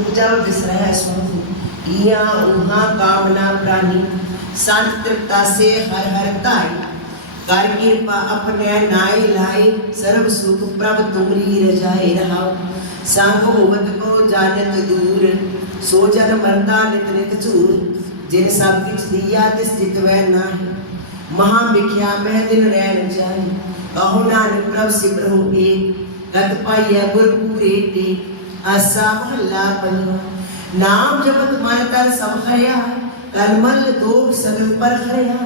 दुख जब बिसरह सुन किया उहा कामना प्राणी संत तृप्ता से हर हर ताई कर कृपा अपने नाय लाई सर्व सुख प्रभ तुमरी रजाए रहाओ संग होवत को जानत दूर सो जन मरता नित नित चूर जिन सब किछ दिया तिस जित वै नाही महा विख्या मैं दिन रैन जाई कहो नानक प्रभ सिमरो एक गत पाइया गुर पूरे टेक आसा महला पंजवा नाम जपत मन तर सब खया कलमल दोग सगल पर खया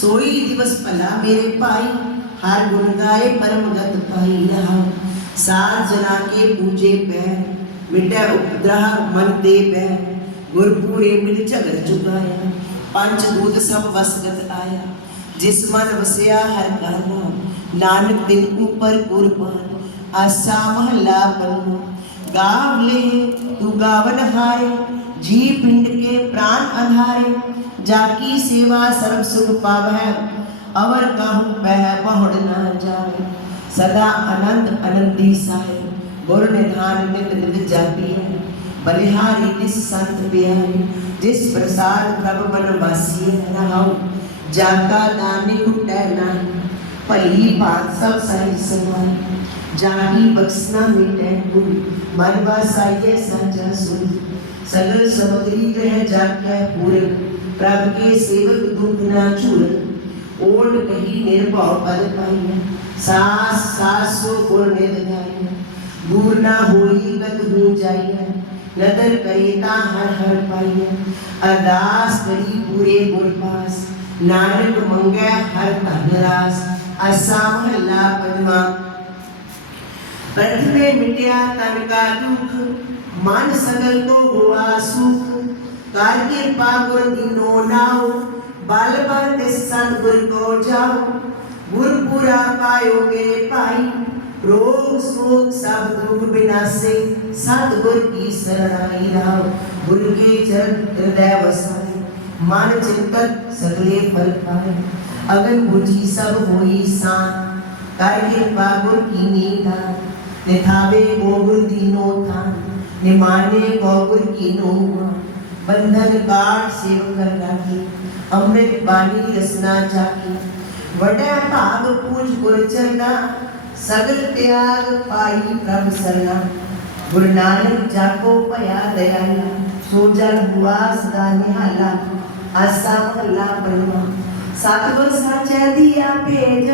सोई दिवस भला मेरे पाई, हर गुण गाए परम गत पाई रहा सार जना के पूजे पैर मिटै उपद्रह मन दे बैर गुर पूरे मिल झगड़ चुकाया, पंच दूत सब वसगत आया। जिस मन वसिया हर का नाम नानक दिन ऊपर कुर्बान आसा महला पन्ना गाव ले, तू गावन हारे जी पिंड के प्राण अंधारे, जाकी सेवा सर्व सुख पावै, अवर कहूँ पह पहुड़ न जावे सदा आनंद आनंदी साहिब गुर निधान नित नित जाती है। बलिहारी जिस संत बिहारी जिस प्रसाद प्रभ बन वासी है, रहाऊ, जाका दाने कुटै नाही भली बात सब सही समाई जाकी बख्सना मिटै गुण मन वासाइए साचा सुन सगल समुद्री ग्रह जाकै पूरन प्रभ के सेवक दुख ना चूरन ओट कही निर्भव पद पाइया। सास सासो गुण निध गाइया। दूर ना होई गत हो जाइया। नदर करेता हर हर पाइया। अरदास करी पूरे गुर पास। नानक मंगै हर धन रास। असा महला पदमा प्रथमे मिटया का दुख, मन सगल को हुआ सुख। कर कृपा गुर दीनो नाओ बल बल तिस सतगुर को जाओ। गुर पूरा पायो मेरे भाई रोग शोक सब दुख विनाशे सतगुर की शरणाई राव। गुर के चरण हृदय वसाए, मन चिंतन सगले फल पाए। अगन बुझी सब होई शांत कर कृपा गुर की नीता निथावे गोगुर दीनो था निमाने गोगुर की नोमा बंधन काट सेव कर राखी, अमृत बानी रसना चाकी वडै भाग पूज गुर चरना, सगल त्याग पाई प्रभ सरना। गुरु नानक जाको पया दयाला सो जल हुआ सदा निहाला। आसा महला परमा सतगुर साचा दिया भेज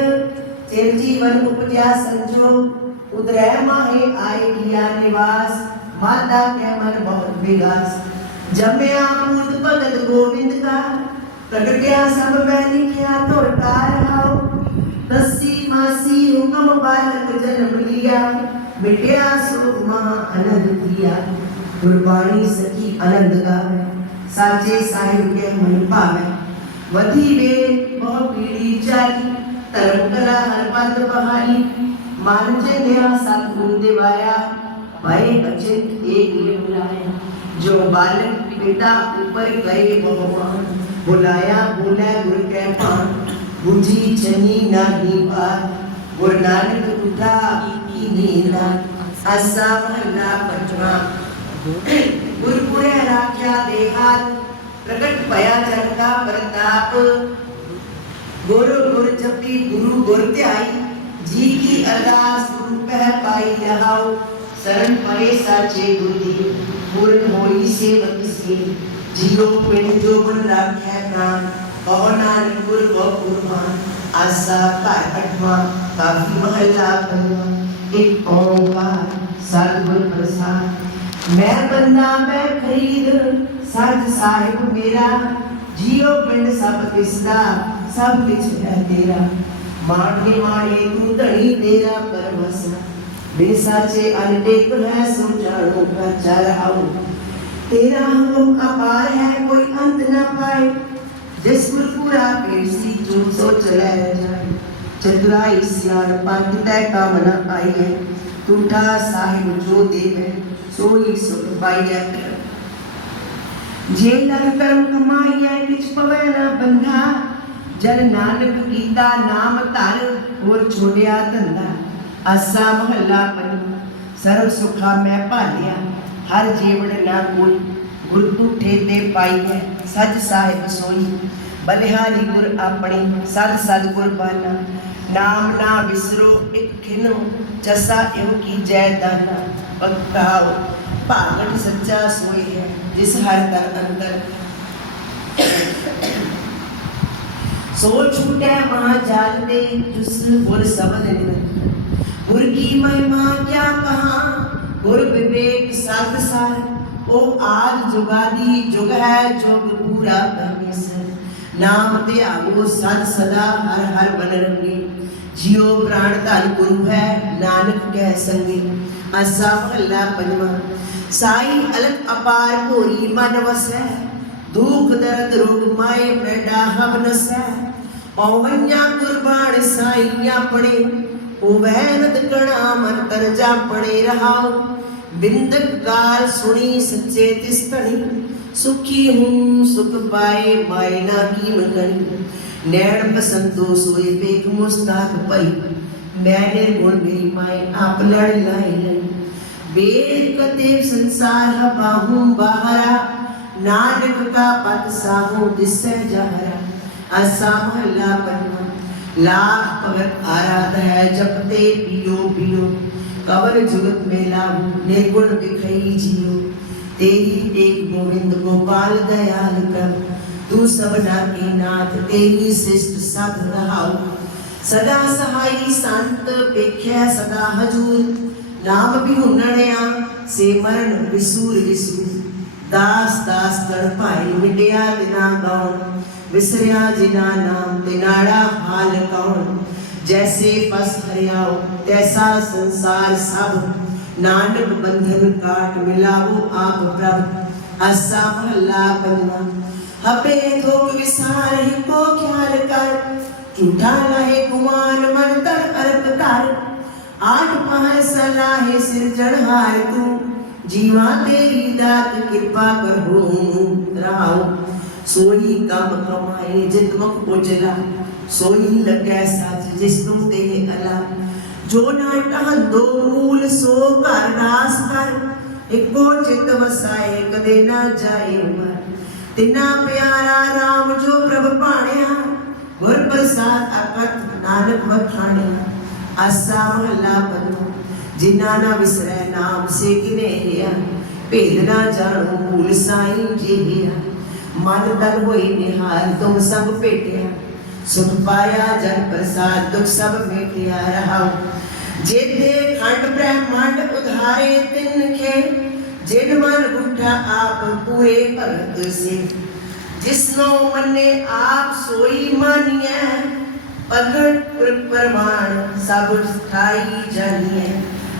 चिर जीवन उपजा संजोग उदरै माहे आए किया निवास, माता के मन बहुत विलास। जमया पूत भगत गोविंद का प्रगट्या सब मैं लिखिया तो रहाओ दसी मासी हुक्म बालक जन्म लिया मिटया शोक महा आनंद दिया गुरबाणी सखी आनंद गावे, साचे साहिब के मन पावे। वधी वे बहु पीढ़ी चाली धर्म कला हर पद बहाई। मानचे देहा सतगुरु दिवाया भाई बच्चे एक बुलाया जो बालक पिता ऊपर गए भगवान बुलाया, बोला, गुरु के पान बुझी चनी नाही बात गुरु नानक उठा, की नींदा। असा महला पंचमा गुरपुरे राख्या देहात। प्रकट पया जन का प्रताप। गुरु गुरु जपी, गुरु गुर ध्याई जी की अरदास गुरु कह पाई रहाओ शरण परे साचे गुरुदी पूर्ण होई से। जियो पिंड जो बन राख्या प्राण। कहो नानक गुरु को कुर्बान आसा कार अठवा काफ़ी महला बनवा एक ओंकार सतगुर प्रसाद। मैं बंदा मैं खरीद। सच साहिब मेरा। जियो पिंड सब किसदा सब किछ है तेरा। माटे मारे तू धड़ी तेरा परमसा बिन साचे अनटेक है सो जानो का चराओ तेरा हुक्म अपार है कोई अंत न पाए जिस पूरा पेट सी जो सो चला जाए चतुराई सियार पंथ तय काम न आई है टूटा साहिब जो देवे सोई सुख पाइया जे लग कर्म कमाइया किछ पवै न ਜਨ ਨਾਨਕ ਕੀਤਾ ਨਾਮ ਧਰ, ਹੋਰ ਛੋੜਿਆ ਧੰਦਾ। ਆਸਾ ਮਹੱਲਾ ਪੰਜਵਾਂ ਸਰਬ ਸੁਖਾ ਮੈਂ ਭਾਲਿਆ। ਹਰ ਜੀਵਨ ਨਾ ਕੋਈ ਗੁਰ ਤੁਠੇ ਤੇ ਪਾਈਐ ਸੱਚ ਸਾਹਿਬ ਸੋਈ। ਬਲਿਹਾਰੀ ਗੁਰ ਆਪਣੀ ਸਦ ਸਦ ਗੁਰ ਬਾਨਾ ਨਾਮ ਨਾ ਵਿਸਰੋ, ਇਕ ਖਿਨੋ ਜਸਾ ਇਹੋ ਕੀ ਜੈ ਦਾਨਾ ਭਗਤਾਉ ਭਾਗਟ ਸੱਚਾ ਸੋਈ ਹੈ, ਜਿਸ ਹਰ ਤਰ ਅੰਦਰ। ਸੋ ਛੂਟੈ ਮਹਾ ਜਾਲ ਦੇ ਜਿਸ ਗੁਰ ਸਬਦ ਨਿਰੰਤਰ ਗੁਰ ਕੀ ਮਹਿਮਾ ਕਿਆ ਕਹਾ, ਗੁਰ ਵਿਵੇਕ ਸਤ ਸਾਰ। ਉਹ ਆਦ ਜੁਗਾਦੀ ਜੁਗ ਹੈ, ਜੁਗ ਪੂਰਾ ਪਰਮੇਸ਼ਰ ਨਾਮ ਧਿਆਵੋ ਸਦ ਸਦਾ, ਹਰ ਹਰ ਬਨ ਰੰਗੇ। ਜਿਉ ਪ੍ਰਾਣ ਧਨ ਗੁਰੂ ਹੈ, ਨਾਨਕ ਕਹਿ ਸੰਗੇ। ਅਸਾ ਮਹੱਲਾ ਪੰਜਵਾਂ। ਸਾਈ ਅਲਖ ਅਪਾਰ ਭੋਰੀ ਮਨ ਵਸੈ दुख दर्द દુઃખ દર્દ રોગ માય મેડા હવન સા ઓવન્યા કુરબાણ સાઈયા कणा मन कर जा पड़े रहाओ। बिंद काल सुनी सच्चे तिस्तनी सुखी हूँ, सुख पाए मायना की मंगनी नैण पसंदो सोए पेक मुस्ताक पई। मैंने गुण मेरी माए आप लड़ लाई बेर कते संसार बाहू बाहरा। नानक का पद ಸಾಹು ದಿಸ್ಸನ್ जहरा असामह ला परिम लाख भगत आराध है, जपते पियो पियो। कवर जुगत में लागू निर्गुण दिखई जियो। तेरी एक गोविंद गोपाल दयाल कर। तू सब सबना के नाथ, तेरी शिष्ट सब रहाओ सदा सहाई संत पेख्य, सदा हजूर। नाम भी हुनणया सेमरण विसूर विसूर। दास दास દાસ તડપાઈ मिटिया તિના ગૌણ विसरिया जिना नाम, तिनाड़ा हाल कौन? जैसे पस हरियाओ, तैसा संसार सब। नानक बंधन काट मिलाओ आप प्रभ। असा भला बन्ना हपे धोक विसार को ख्याल कर। झूठा लहे कुमार मन तर अर्प कर आठ पहाड़ सलाहे सिर जड़ जड़हार तू। ਜੀਵਾ ਤੇਰੀ ਦਾਤ ਕਿਰਪਾ ਕਰੋ ਰਾਉ ਸੋਈ ਕੰਮ ਕਮਾਏ, ਜਿਤ ਮੁਖ ਉਜਲਾ। ਸੋਈ ਲੱਗੈ ਸੱਚ, ਜਿਸ ਨੂੰ ਤੇ ਅਲਾ। ਜੋ ਨਾ ਟਹੰਦੋ ਮੂਲ ਸੋ ਘਰ ਨਾਸ ਕਰ। ਇੱਕੋ ਚਿਤ ਵਸਾਏ, ਕਦੇ ਨਾ ਜਾਏ ਮਰ। ਤਿਨਾ ਪਿਆਰਾ RAM ਜੋ ਪ੍ਰਭ ਭਾਣਿਆ, ਗੁਰ ਪ੍ਰਸਾਦ ਅਕਤ ਨਾਨਕ ਵਖਾਣਿਆ। ਆਸਾ ਮਹੱਲਾ ਪੰਨੂ ਜਿਨਾ ਨਾ ਵਿਸਰੈ ਨਾਮ ਸੇ ਕਿਨੇਆ ਭੇਦ ਨਾ ਜਾਣੋ, ਭੂਲ ਸਾਈ ਕੀਆ ਮਨ ਤਨ ਹੋਈ ਨਿਹਾਲ, ਤੁਮ ਸਭ ਭੇਟਿਆ। ਸੁਖ ਪਾਇਆ ਜਨ ਪ੍ਰਸਾਦ, ਦੁਖ ਸਭ ਮੇਟਿਆ ਰਹਾਉ। ਜੇਤੇ ਖੰਡ ਬ੍ਰਹਮੰਡ ਉਧਾਰੇ ਤਿੰਨ ਕੇ ਜਿਨ ਮਨ ਉਠਾ ਆਪ ਪੂਰੇ ਭਗਤ ਸੇ। ਜਿਸਨੋ ਮੰਨੇ ਆਪ ਸੋਈ ਮਾਨੀਐ ਪ੍ਰਗਟ ਪ੍ਰਮਾਣ ਸਭ ਸਥਾਈ ਜਾਨੀਐ।